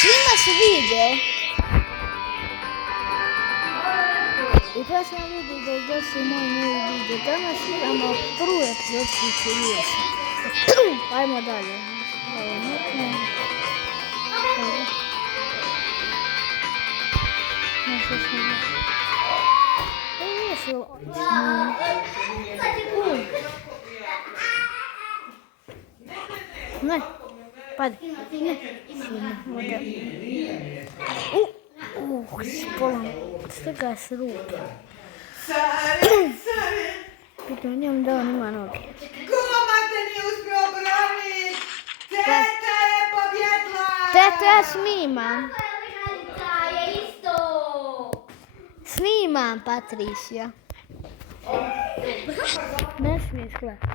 svima se video. I to sam vidio da su moj novi video. Danas imamo prvu epizodku riješiti. Ajmo dalje. Ne, padi. Ne. Spolan. Stiga s ruke. Pitam njemu da on ima noge. Guma te nije uspio obraniti! Teta je pobjedla! Teta, ja snimam. Snimam, Patricija. Ne smiješ gledati.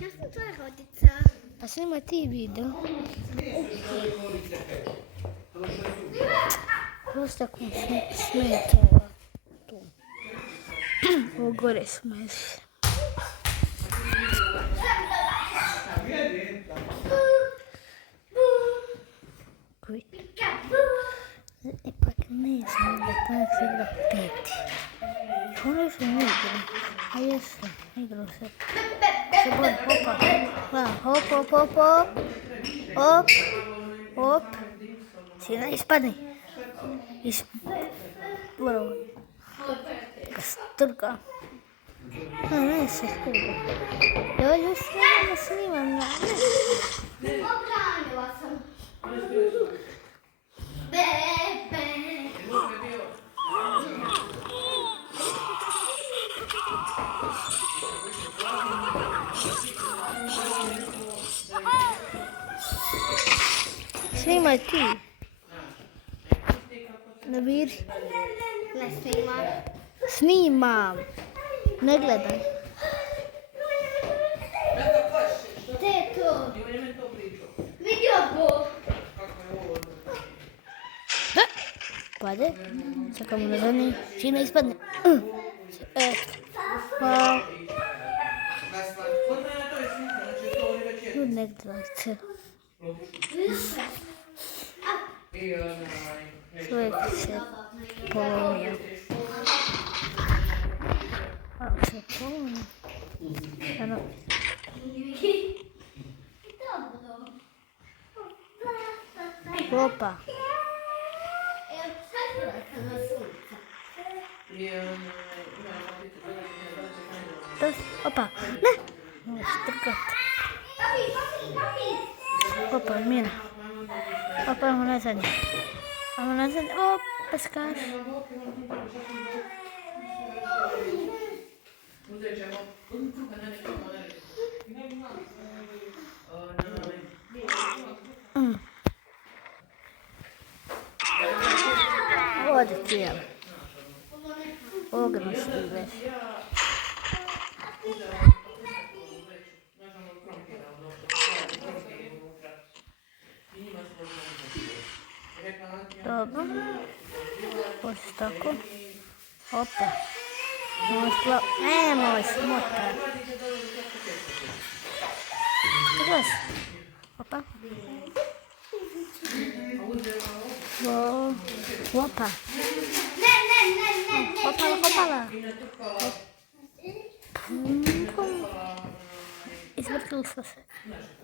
Ja sam tvoja rodica. A snimaj ti video. Prosto ako smeta ova tu. Ovo gore smesi. Koji? Ipak ne znam da tako se igra peti. Ono se ne igra. A jesu, igrao se. Se boli, hopa. Hop, hop, hop, hop. Hop, hop. Sina, ispadni. Bravo. Strka. Ne se strka. Ja snimam. Obranila sam. Bebe. Snimaj ti. Nabiri. Ne snimam. Snimam. Ne gledaj. Teto. Vidio bo. Pade. Čekamo na zadnji. Sina ispadne. Hvala. Ne gledajte. Čovjek se polomio. Ako se polomio. Ano. Opa. Opa. Ne. Mogu strkati. Opa, mira. Opa, ajmo na zadnje. Ajmo na zadnje. Opa, skaš. Ode tijelo. Ogromno stigle. Dobro. Pošto tako. Opa. Nemoj smotati. Gledaj. Opa. Opa. Hopala. Izvrtili smo se.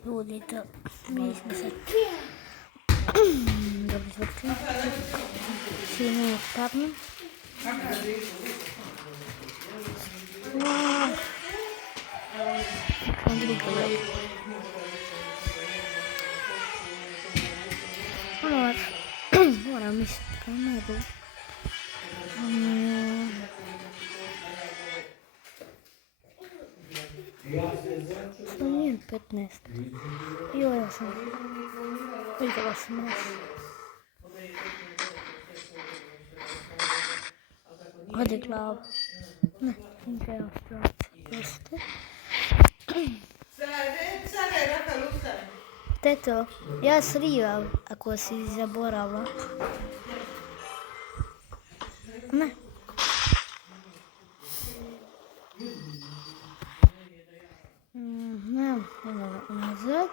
Ljudi, to mi smo se. Dobro izvrtili. Sinu je spadno. Moram misliti kameru. Nije 15. Jo, ja sam vidjela sam raz. Ode glava. Ne, nije ja stranac. Jeste. Teto, ja srivam ako si zaboravila. Ne. Nemam nazad.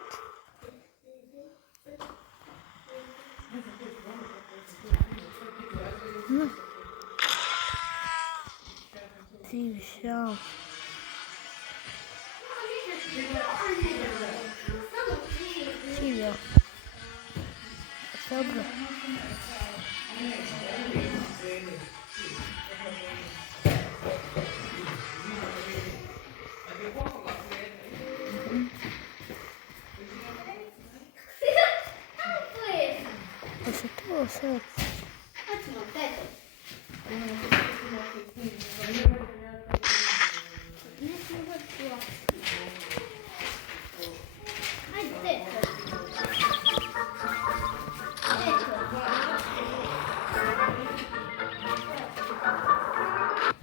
vidiš, ja. Cilja. Dobro. Pa se to sad...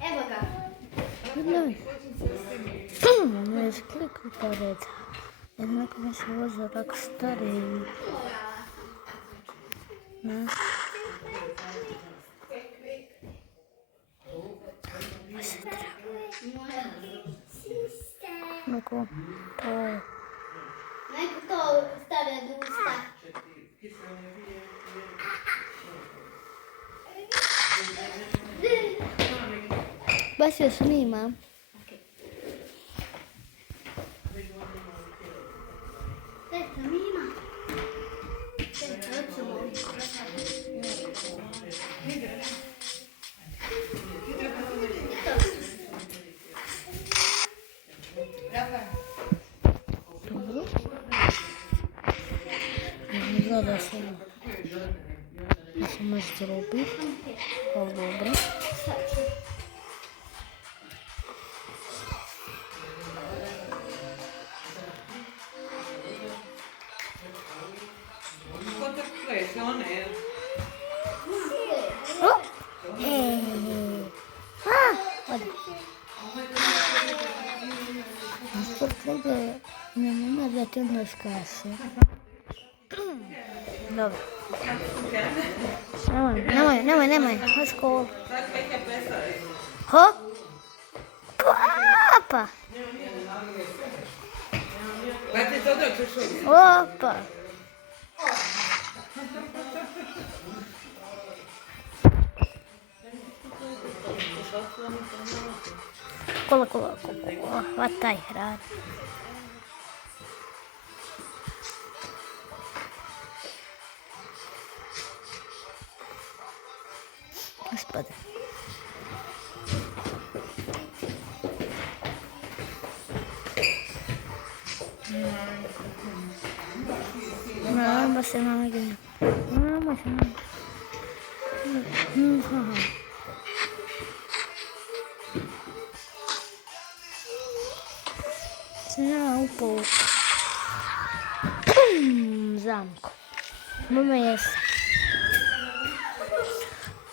Evo ga. Gledaj. Ne izklikli pored. Jednako mi se vozio tako stariji. Ne. Pa se treba. Neko to... Neko to stavlja do usta. Baš je snima. Teta, mima. Teta, hoćemo. Dobro. Izgleda sam. Da se može zrobi. Ovo dobro. Potvrde nema da ti onda skase. Dobro. Nemoj. Let's go. Ho? Opa. Opa. Kola. Hvataj hranu. Gospode. Mama se noge. Sam ja upao u zamku. Mama jes.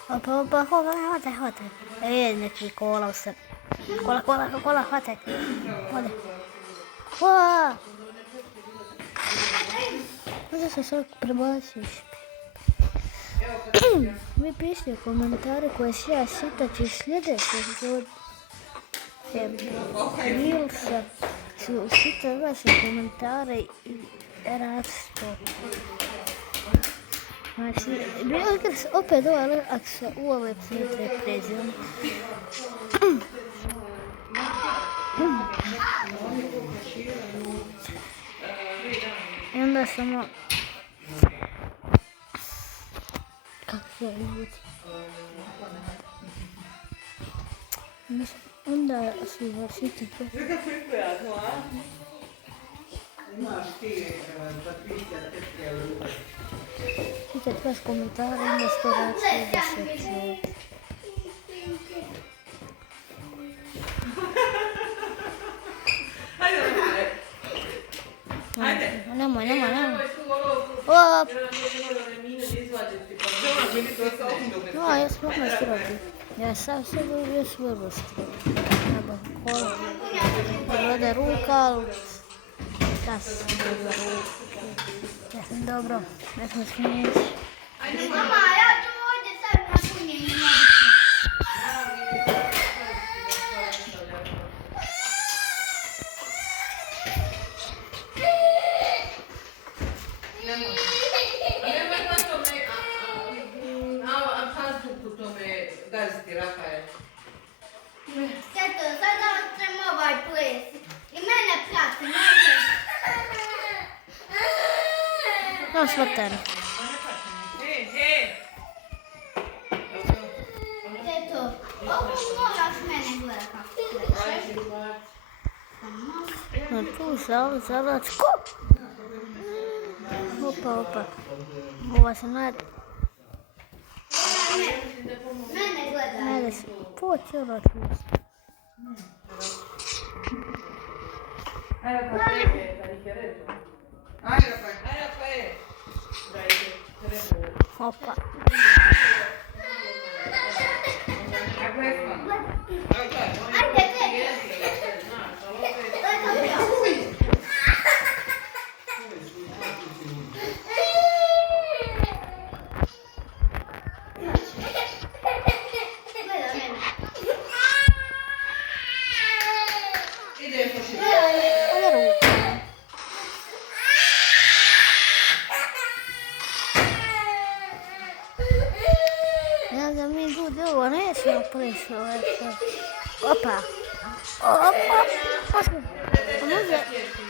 Opa, hvataj. Neki kola u sebi. Kola, hvataj. Ode. Možda se sad prebaciš. Vi pišite komentare koje si ja sitaću sljedećeg od whelsa. Sita vaše komentare i rasto. Znači, opet ova aksa u ove prijatelje prezivne. I onda samo... Kako se vidjeti? Onda su vašiti to. Pitajte vas komentare, onda što račuje da se čuje. Nemoj. Op! No, ja sam odmah srobi. Ja sam se dobio svoj vrstu. Treba kola. Rode ruka, ali... Da sam dobio ruku. Ja sam dobro. Ja sam smijeti. Mama, ja ću ovdje sad napunjeni novicu. Gaziti, Rafael. Sve to No, svatano. Teto, ovo moraš mene gledati kako plešeš. No, tu zadačku. Opa. Ova se najde. Mene gledaj. Najde se. Poći ono tu. Opa. Ajde, te. Ajde ruku. Ja da mi bude ovo nećemo plesovati. Opa. Može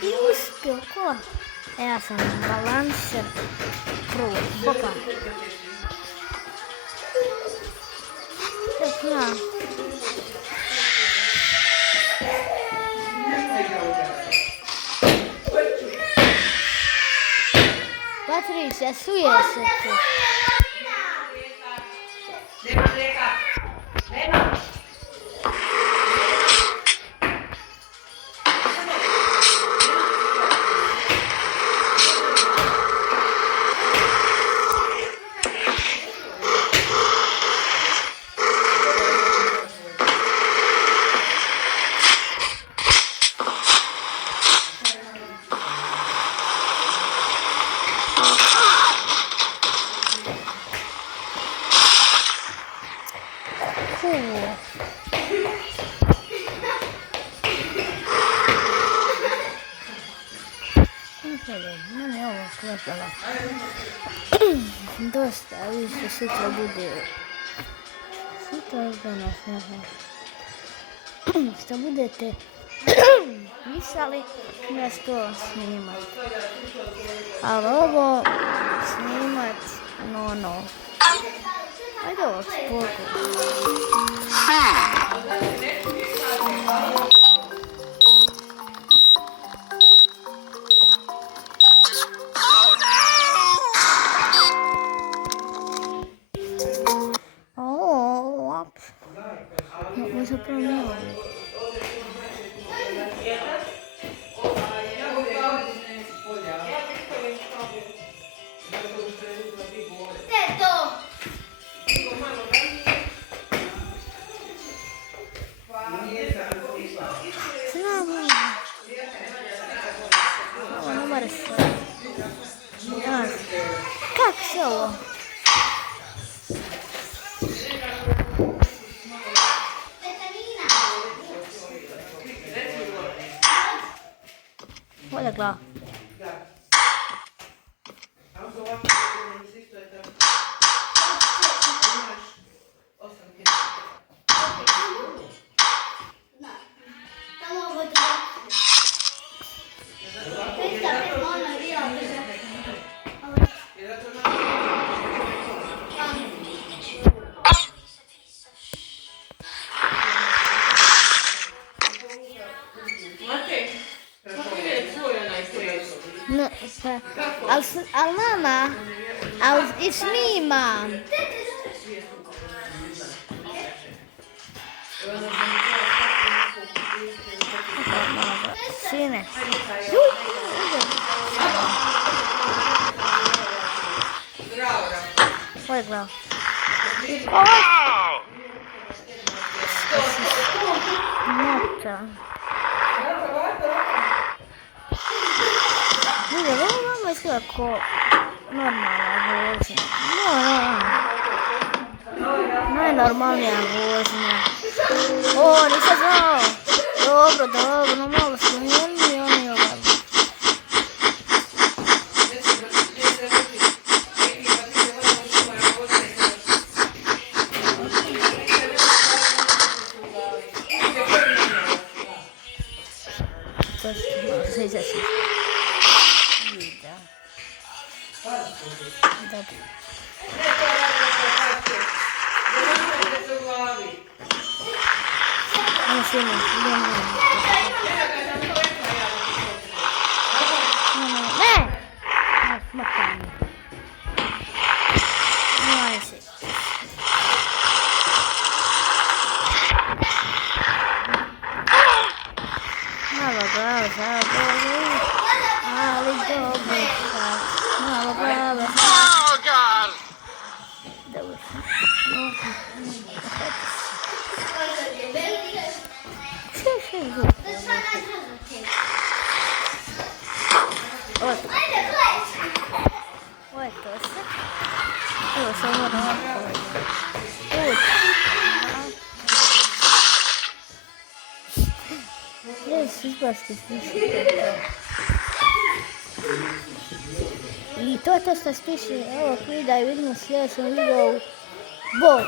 i uspio ko? Ja sam balanser. Prvo. Opa. Ja. 2, 3, se suje se tu. Mene ovo klepala. Dosta, a vi što sutra bude. Sutra danas ne znam. Što budete pisali, ja ću to snimat. Ali ovo snimat, no. Ajde ovo spoko. Ovo zapravo nije ovo. Teto. Znam. Ovo ne mora se. Kako se ovo? Olha lá. No, ali mama, i snimam. Sine. Ovo je glava. Mota. Vidi, ovo mama izgleda ko normalna vožnja. Najnormalnija vožnja. O, nisam znao. Dobro, no malo smanjeni oni ovdje. To se izaći. Dobro. Ne to radite, pašće. Završajte se u glavi. Ajmo svima, idemo. Ne! Ne, smakaj mi. Ajde se. Malo glava, ali dobro sad. Malo glava. Dobro sam. Sve je dobro. Ovo je to sve. Evo sam moram ući. Jesu, izbasti stiši. I to je to što stiši. Evo, vidimo, sve sam video. Bog.